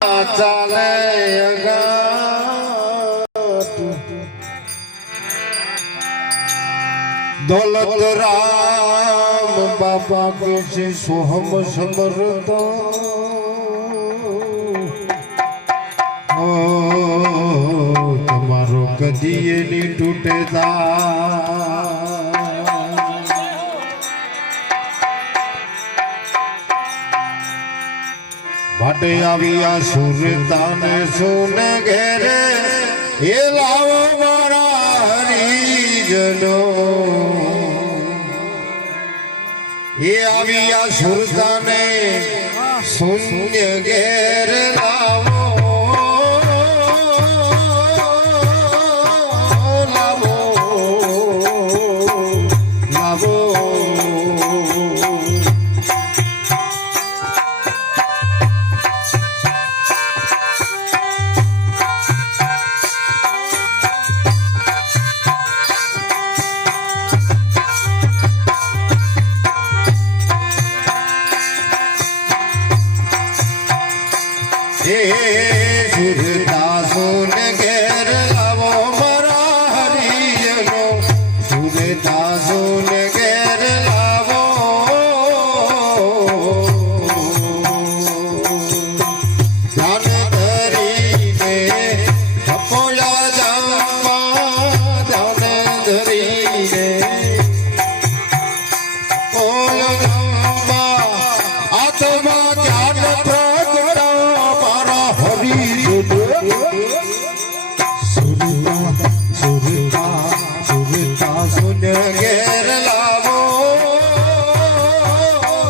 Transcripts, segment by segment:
ચાલે दौलत राम बाबा के से सोहम समर्थ तमारो कदिए नी टूटेदा बाटे आविया सुरतान सुन घेरे ये लाओ मारा हरिजनो ये आविया सुरताने शून्य घेर लाओ लावो लावो સુરદાસુન ઘેર લાવો મારા હરિજનો સુરદાસુન ઘેર લાવો ધ્યાન ધરીને સપોયા જામવા ધ્યાન ધરીને સપોયા જામવા આત્મા ધ્યાન घेर लावो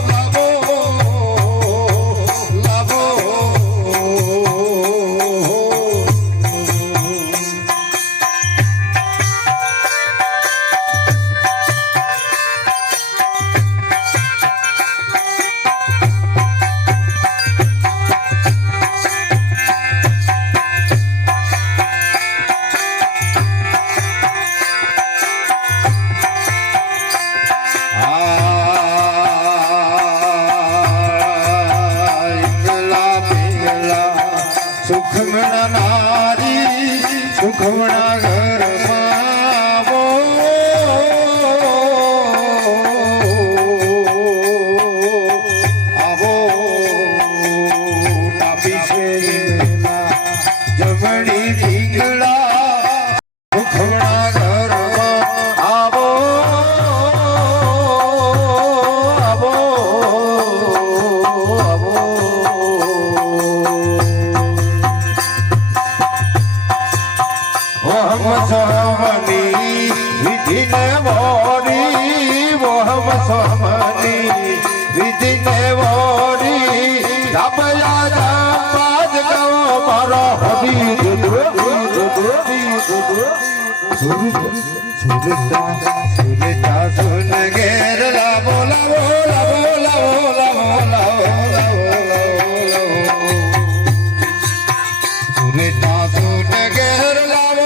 लावो लावो સુખમણા નારી સુખમણા ઘરમાં આવો આવો પાપી છે જમણી ઢીંગલા સુખમણા ઘરમાં આવો આવો આવો સમની વિધિને વોરી વો હમ સમની વિધિને વોરી રાબયા જાપાદ ગો મારો હબી સુરતા સુરતા સુન ઘેર લાવો લાવો લાવો લાવો લાવો લાવો લાવો સુરતા સુન ઘેર લાવો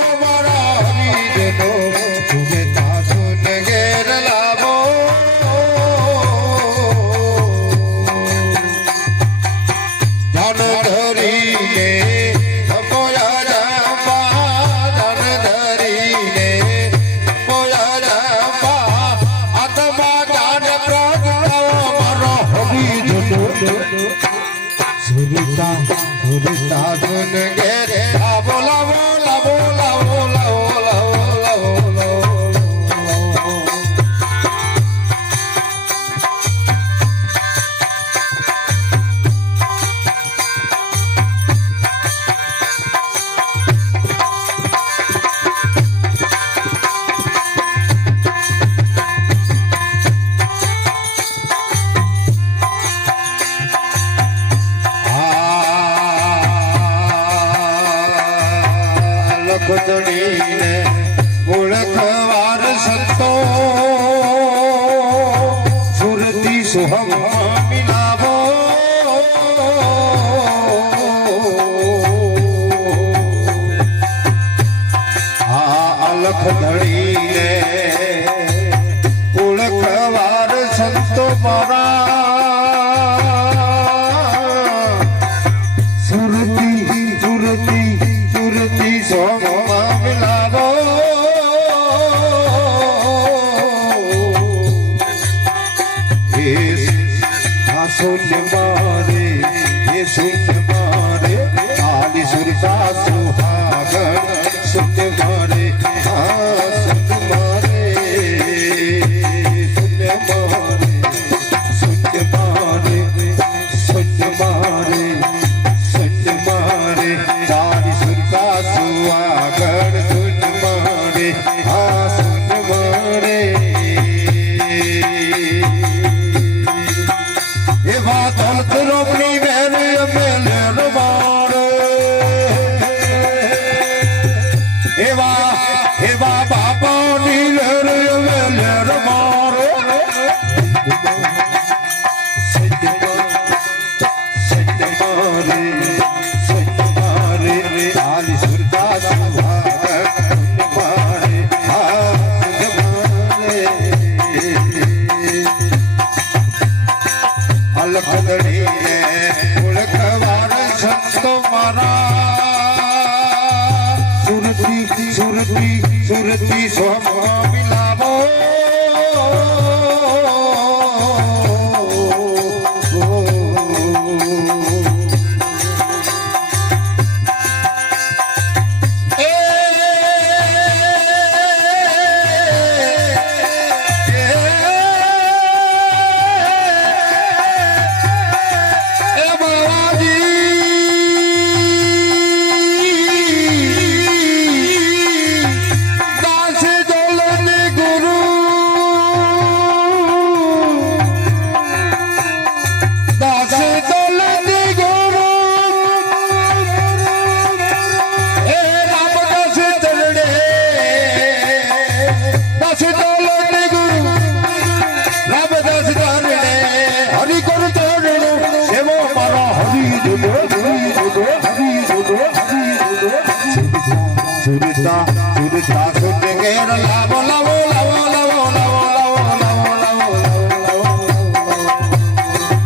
સુરતા સુરતા સુન ઘેરે લાવો લાવો લાવો લાવો લાવો લાવો લાવો ખુદડીને ઓળખવાર સંતો સુરતી સુહમ મિલાવો આ અલખ ધડીને ઓળખવાર સંતો મારા સુરતી મદડીને ઓળખવાર સંતો મારા સુરતી સુરતી સુરતી સોમ મિલાવો સુરતા સુરતા સુન ઘેર લા